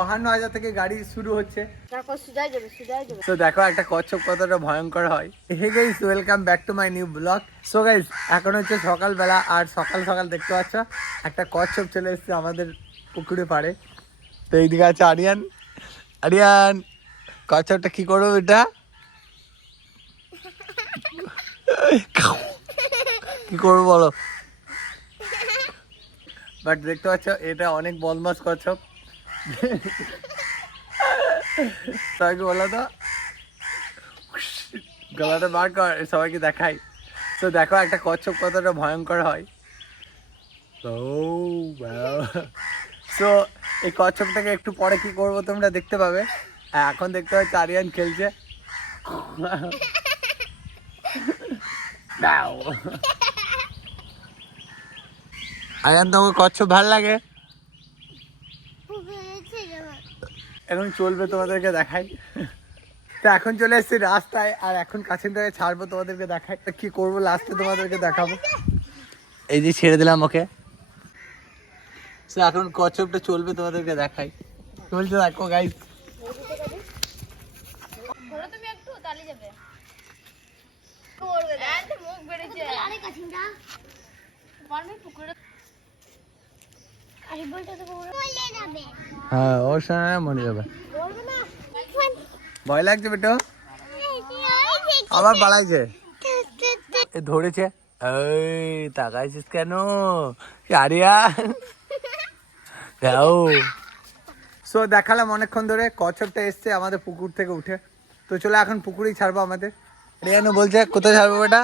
বাহান্ন হাজার থেকে গাড়ি শুরু হচ্ছে। তো দেখো একটা কচ্ছপ কতটা ভয়ঙ্কর হয়। Hey guys welcome back to my new blog so guys এখন হচ্ছে সকালবেলা আর সকাল সকাল দেখতে পাচ্ছ একটা কচ্ছপ চলে এসেছে আমাদের পুকুরে পাড়ে। তো এইদিকে আছে আরিয়ান। আরিয়ান কচ্ছপটা কি করব এটা কি করব বলো? বাট দেখতে পাচ্ছ এটা অনেক বদমাস কচ্ছপ। সবাইকে বলো তো। গলাটা বার কর সবাইকে দেখাই। তো দেখো একটা কচ্ছপ কতটা ভয়ঙ্কর হয়। তো সো এই কচ্ছপটাকে একটু পরে কি করব তোমরা দেখতে পাবে। আর এখন দেখতে পাচ্ছি আরিয়ান খেলছে। দাও। আরিয়ান তোমাকে কচ্ছপ ভালো লাগে? এখন চলবে তোমাদেরকে দেখাই। তো এখন চলে এসেছি রাস্তায় আর এখন কাছের থেকে ছাড়বো তোমাদেরকে দেখাই। তো কি করব লাস্টে তোমাদেরকে দেখাবো। এই যে ছেড়ে দিলাম ওকে। এখন কচ্ছপটা চলবে তোমাদেরকে দেখাই। চলছে দেখো গাইস ধরো তুমি একটু তালি মুখ বেড়েছে আরে কাঠিনটা পারবে পুকুরে আরে বলটা তো বলে যাবে হ্যাঁ ওর সঙ্গে মনে যাবে। ভয় লাগছে বেটো? আবার পালাইছে। এ ধরেছে। এই তাকাইছিস কেন? আরিয়া। যাও। সো দেখালাম অনেকক্ষণ ধরে কচ্ছপটা এসছে আমাদের পুকুর থেকে উঠে। তো চলো এখন পুকুরেই ছাড়বো আমাদের। রিয়ানু বলছে কোথায় ছাড়বো বেটা?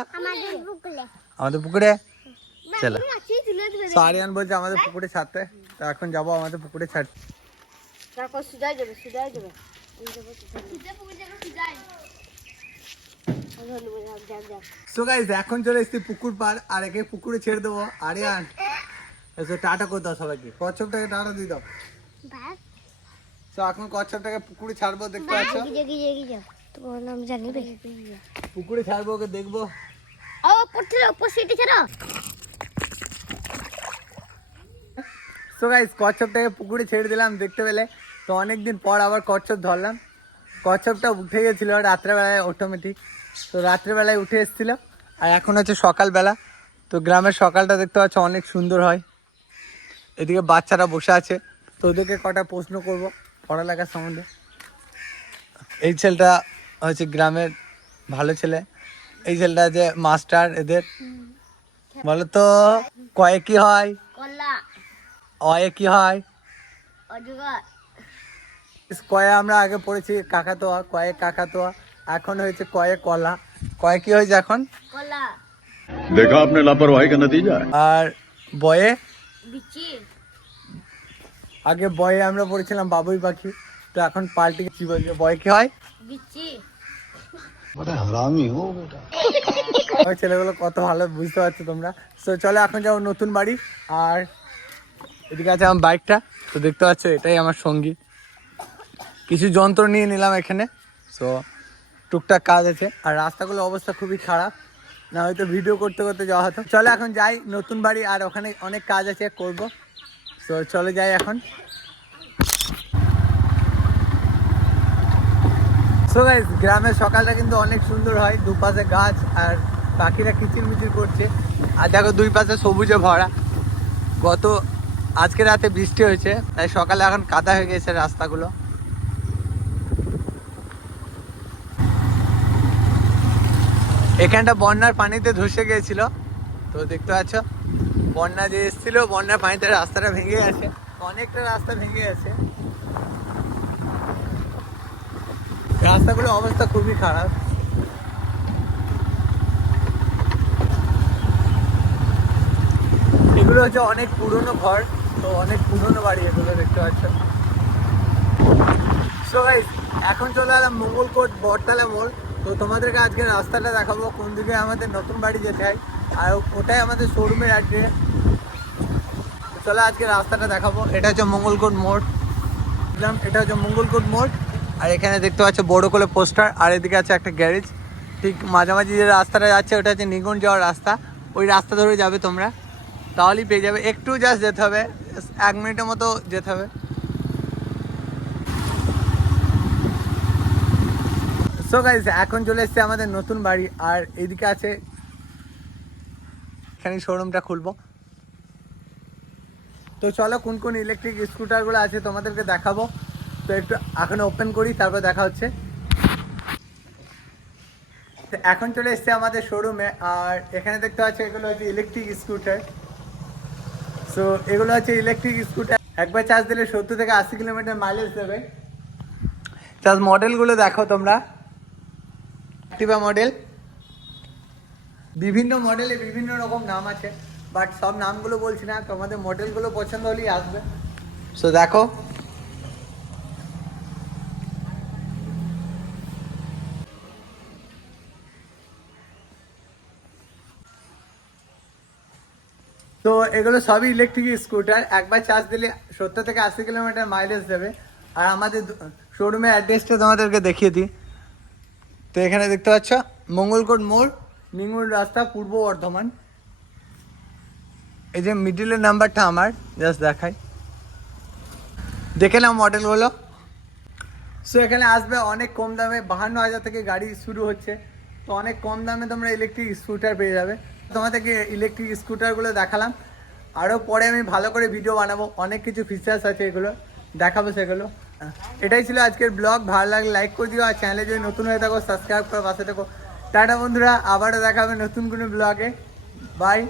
আমাদের পুকুরে। চলো। তো আরিয়ান বলছে আমাদের পুকুরে ছাড়তে। তো এখন যাব আমাদের পুকুরে ছাড়। তারপর সুজাই যাবে সুজাই যাবে। সো গাইজ এখন চলে এসেছি পুকুর পার আর একে পুকুরে ছেড়ে দেবো। আরিয়ান এসে টাটা করে দাও সবাইকে। কচ্ছপটাকে টাটা দিয়ে দাও। তো এখন কচ্ছপটাকে পুকুরে ছাড়বো দেখতে পাচ্ছ? তোমার নাম জানিবে? পুকুরে ছাড়বো ওকে দেখব। ও ছাড়ো। সো গাইজ কচ্ছপটাকে পুকুরে ছেড়ে দিলাম দেখতে পেলে। তো অনেকদিন পর আবার কচ্ছপ ধরলাম। কচ্ছপটা উঠে গেছিল রাত্রেবেলায় অটোমেটিক তো রাত্রেবেলায় উঠে এসেছিল। আর এখন হচ্ছে সকালবেলা। তো গ্রামের সকালটা দেখতে পাচ্ছ অনেক সুন্দর হয়। এদিকে বাচ্চারা বসে আছে। তো ওদেরকে কটা প্রশ্ন করব পড়ালেখার সম্বন্ধে। এই ছেলেটা হচ্ছে গ্রামের ভালো ছেলে। এই ছেলেটা যে মাস্টার এদের। বলো তো কয়ে কি হয়? অয়ে কি হয়? কয়ে আমরা আগে পড়েছি কাকাতোয়া কয়ে কাকাতোয়া এখন হয়েছে কয়ে কলা। কয়ে কি হয়েছে এখন? দেখা আপনি লাপরওয়াহি কা নতিজা আর বয়ে? আগে বয়ে আমরা পড়েছিলাম বাবুই পাখি তো এখন পাল্টে কি বলছে? বয়ে কি হয়? বিচি। ছেলেগুলো কত ভালো বুঝতে পারছ তোমরা। তো চলো এখন যাও নতুন বাড়ি আর এদিকে আছে আমার বাইকটা তো দেখতে পাচ্ছ, এটাই আমার সঙ্গী। কিছু যন্ত্র নিয়ে নিলাম এখানে। সো টুকটাক কাজ আছে। আর রাস্তাগুলো অবস্থা খুবই খারাপ। না হয়তো ভিডিও করতে করতে যাওয়া হতো। চলো এখন যাই, নতুন বাড়ি, আর ওখানে অনেক কাজ আছে করব। তো চলে যাই এখন। সো গাইস গ্রামের সকালটা কিন্তু অনেক সুন্দর হয়। দুপাশে গাছ, আর পাখিরা কিচির মিচির করছে। আর দেখো, দুই পাশে সবুজে ভরা। গত আজকে রাতে বৃষ্টি হয়েছে, তাই সকালে এখন কাদা হয়ে গেছে রাস্তাগুলো। এখানটা বন্যার পানিতে ধসে গিয়েছিল তো দেখতে পাচ্ছ, বন্যা যে এসেছিল, বন্যার পানিতে রাস্তাটা ভেঙে গেছে, অনেকটা রাস্তা ভেঙে গেছে। রাস্তাগুলোর অবস্থা খুবই খারাপ। এগুলো হচ্ছে অনেক পুরনো ঘর। তো অনেক পুরনো বাড়ি এগুলো দেখতে পাচ্ছ সো গাইস এখন চলে এলাম মঙ্গলকোট বটতলা মোড় তো তোমাদেরকে আজকে রাস্তাটা দেখাবো কোন দিকে আমাদের নতুন বাড়ি যেতে হয় আর ওটাই আমাদের শোরুমের অ্যাড্রেস চলো আজকে রাস্তাটা দেখাবো। এটা হচ্ছে মঙ্গলকোট মোড় এটা হচ্ছে মঙ্গলকোট মোড় আর এখানে দেখতে পাচ্ছ বড় করে পোস্টার, আর এদিকে আছে একটা গ্যারেজ ঠিক মাঝামাঝি যে রাস্তাটা যাচ্ছে, ওটা হচ্ছে নিগুন যাওয়ার রাস্তা। ওই রাস্তা ধরে যাবে তোমরা। তাহলেই পেয়ে যাবে। একটু জাস্ট যেতে হবে। এক মিনিটের মতো যেতে হবে। সো গাইজ এখন চলে এসছে আমাদের নতুন বাড়ি, আর এদিকে আছে, এখানে শোরুমটা খুলবো। তো চলো, কোন কোন ইলেকট্রিক স্কুটারগুলো আছে তোমাদেরকে দেখাবো। তো একটু এখন ওপেন করি, তারপর দেখা হচ্ছে। এখন চলে এসছে আমাদের শোরুমে আর এখানে দেখতে পাচ্ছি, এগুলো হচ্ছে ইলেকট্রিক স্কুটার সো এগুলো হচ্ছে ইলেকট্রিক স্কুটার একবার চার্জ দিলে সত্তর থেকে আশি কিলোমিটার মাইলেজ দেবে। চার্জ মডেলগুলো দেখো তোমরা। অ্যাক্টিভা মডেল বিভিন্ন মডেলে বিভিন্ন রকম নাম আছে। বাট সব নামগুলো বলছি না, তোমাদের মডেলগুলো পছন্দ হলেই আসবে। সো দেখো। তো এগুলো সবই ইলেকট্রিক স্কুটার একবার চার্জ দিলে সত্তর থেকে আশি কিলোমিটার মাইলেজ দেবে। আর আমাদের শোরুমের অ্যাড্রেসটা তোমাদেরকে দেখিয়ে দিই। তো এখানে দেখতে পাচ্ছ, মঙ্গলকোট মোড়, মিঙ্গুর রাস্তা, পূর্ব বর্ধমান। এই যে মিডিলের নাম্বারটা আমার জাস্ট দেখাই। দেখে নাও মডেলগুলো সো এখানে আসবে অনেক কম দামে, বাহান্ন হাজার থেকে গাড়ি শুরু হচ্ছে। তো অনেক কম দামে তোমরা ইলেকট্রিক স্কুটার পেয়ে যাবে। তোমাদেরকে ইলেকট্রিক স্কুটারগুলো দেখালাম। আরও পরে আমি ভালো করে ভিডিও বানাবো। অনেক কিছু ফিচার্স আছে এগুলো। দেখাবো সেগুলো। এটাই ছিল আজকের ব্লগ ভালো লাগলে লাইক করে দিও। আর চ্যানেলে যদি নতুন হয়ে থাকো সাবস্ক্রাইব করে পাশে থাকো। টাটা বন্ধুরা, আবারও দেখাবে নতুন কোনো ব্লগে বাই